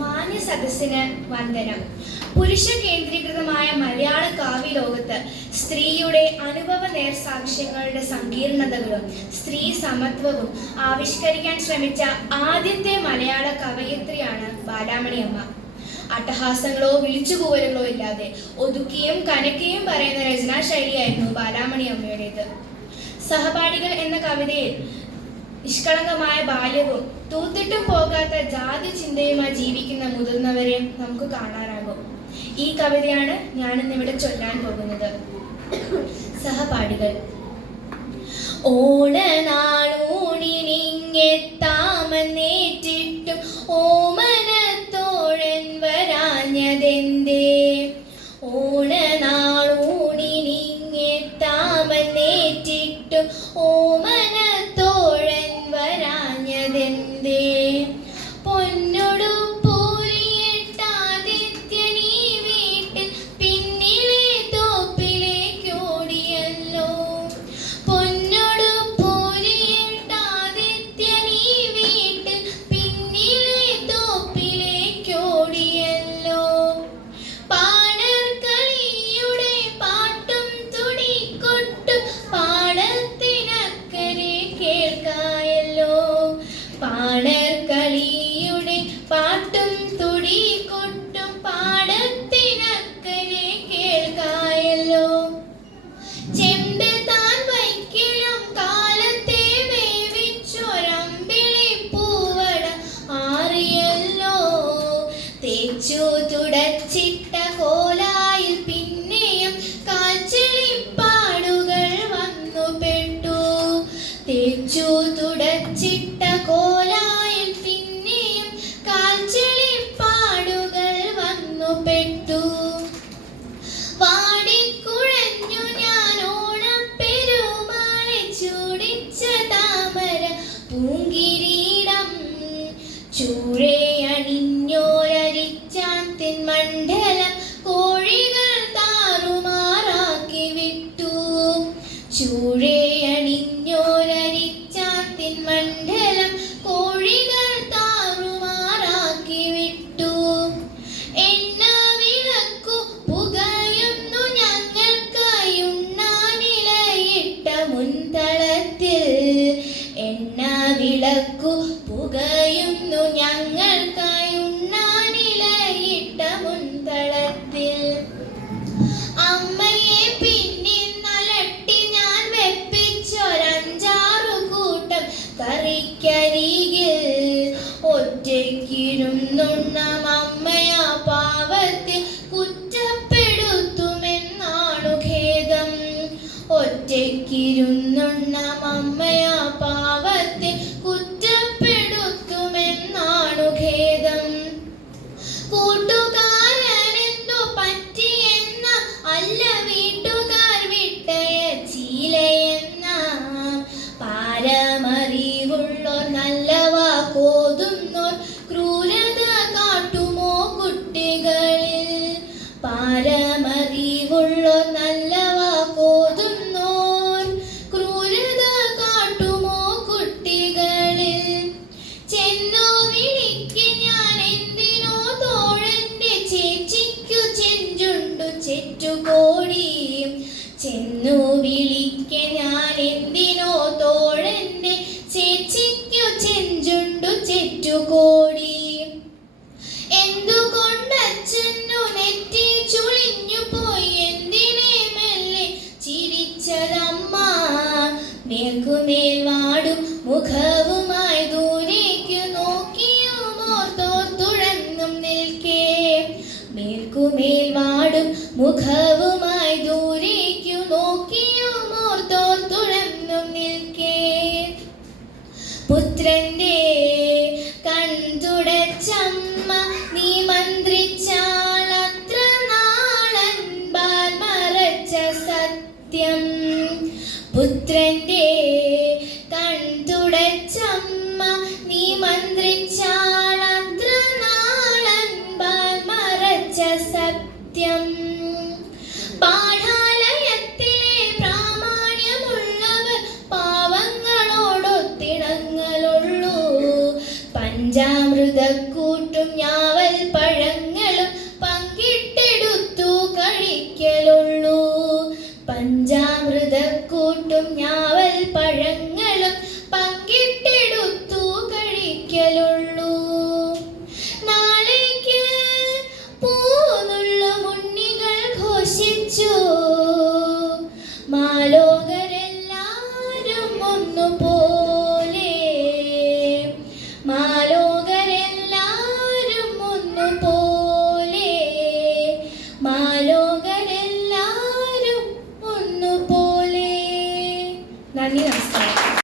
മാന്യ സദസ്സിന് വന്ദനം. പുരുഷ കേന്ദ്രീകൃതമായ മലയാള കാവ്യലോകത്ത് സ്ത്രീയുടെ അനുഭവ നേർസാക്ഷ്യങ്ങളുടെ സങ്കീർണതകളും സ്ത്രീ സമത്വവും ആവിഷ്കരിക്കാൻ ശ്രമിച്ച ആദ്യത്തെ മലയാള കവയിത്രിയാണ് ബാലാമണി അമ്മ. അട്ടഹാസങ്ങളോ വിളിച്ചുകൂവലുകളോ ഇല്ലാതെ ഒതുക്കിയും കനക്കയും പറയുന്ന രചനാശൈലിയായിരുന്നു ബാലാമണി അമ്മയുടേത്. സഹപാഠികൾ എന്ന കവിതയിൽ നിഷ്കളങ്കമായ ബാല്യവും തൂത്തിട്ടും പോകാത്ത ജാതി ചിന്തയുമായി ജീവിക്കുന്ന മുതിർന്നവരെ നമുക്ക് കാണാനാകും. ഈ കവിതയാണ് ഞാനിന്നിവിടെ ചൊല്ലാൻ പോകുന്നത്. സഹപാഠികൾ. ഓണനാളൂണിനിങ്ങെത്താമെന്നേറ്റിട്ടും ഓമനത്തോഴൻ വരാഞ്ഞതെന്തേ? ഓണനാളൂണിനിങ്ങെത്താമെന്നേറ്റിട്ടും ഓമനത്തോഴൻ വരാഞ്ഞതെന്തേ? പൊന്നൊടുപ്പൂരിയിട്ടാദിത്യനീ വീട്ടിൽ പിന്നിലെ തോപ്പിലേക്കോടിയല്ലോ. പൊന്നൊടുപ്പൂരിയിട്ടാദിത്യനീ വീട്ടിൽ പിന്നിലെ തോപ്പിലേക്കോടിയല്ലോ. പാണർക്കളിയുടെ പാട്ടും തുടികൊട്ടും പാടത്തിനക്കരെ കേൾക്കായല്ലോ. പാണർക്കളിയുടെ പാട്ടും തുടികൊട്ടും പാടത്തിനക്കരെ കേൾക്കായല്ലോ. ചെമ്പ് താൻ വയ്ക്കലും കാലത്തെ വേവിച്ചൊരമ്പിളി പൂവട ആറിയല്ലോ. തേച്ചു തുടച്ചിട്ട കോലായിൽ പിന്നെയും കാൽച്ചെളിപ്പാടുകൾ വന്നുപെട്ടു. തേച്ചു തുടച്ചിട്ട കോലായിൽ പിന്നെയും കാൽച്ചെളിപ്പാടുകൾ വന്നുപെട്ടു. വാടിക്കുഴഞ്ഞു ഞാൻ ഓണപ്പെരുമാളെ ചൂടിച്ച താമര പൂങ്കിരീടം. ചൂഴയണിഞ്ഞോരരിച്ചാത്തിൻ മണ്ഡലം കോഴികൾ താറുമാറാക്കി വിട്ടു. ചൂഴയണിഞ്ഞോരരിച്ചാത്തിൻ മണ്ഡലം കോഴികൾ താറുമാറാക്കി വിട്ടു. എണ്ണ വിളക്കു പുകയുന്നു ഞങ്ങൾക്കായുണ്ണാനിലയിട്ട മുൻതളത്തിൽ. എണ്ണ വിളക്കു പുകയുന്നു ഞങ്ങൾക്കായുണ്ണാനിലയിട്ട മുൻതളത്തിൽ. അമ്മയെ പിന്നിൽ നലട്ടി ഞാൻ വെപ്പിച്ചൊരഞ്ചാറു കൂട്ടം കറിക്കരികിൽ. ഒറ്റയ്ക്കിരുന്നുണ്ണാം അമ്മയാ പാവത്തിൽ കുറ്റപ്പെടുത്തുമെന്നാണു ഖേദം. ഒറ്റയ്ക്കിരുന്നുണ്ണാം അമ്മയാ പാവത്തിൽ കുറ്റപ്പെടുത്തുമെന്നാണു ഖേദം. കൂട്ടുകാരനെന്തു പറ്റിയെന്ന അല്ല വീട്ടുകാർ വിട്ടയച്ചീലയെന്ന. പാരമറിവുള്ളോർ നല്ല വാക്കോതുന്നോർ ക്രൂരത കാട്ടുമോ കുട്ടികളിൽ? പാരമറിവുള്ളോർ നല്ല വാക്കോതുന്നോർ ക്രൂരത കാട്ടുമോ കുട്ടികളിൽ? ചെന്നു വിളിക്ക് ഞാൻ എന്തിനോ തോഴന്റെ ചേച്ചിക്കു ചെഞ്ചുണ്ടു ചെറ്റുകോടി. ചെന്നു വിളിക്ക് ഞാൻ എന്തിനോ തോഴന്റെ ചേച്ചിക്കു ചെഞ്ചുണ്ടു ചെറ്റുകോടി. എന്തുകൊണ്ടച്ഛനു നെറ്റി ചുളിഞ്ഞു പോയി എന്തിനെ മെല്ലെ ചിരിച്ചതമ്മ? മേൽക്കുമേൽ വാടും മുഖവുമായി ദൂരേക്കു നോക്കിയുമോർത്തോർത്തുഴങ്ങും നിൽക്കേ. മേൽക്കുമേൽ വാടും മുഖവും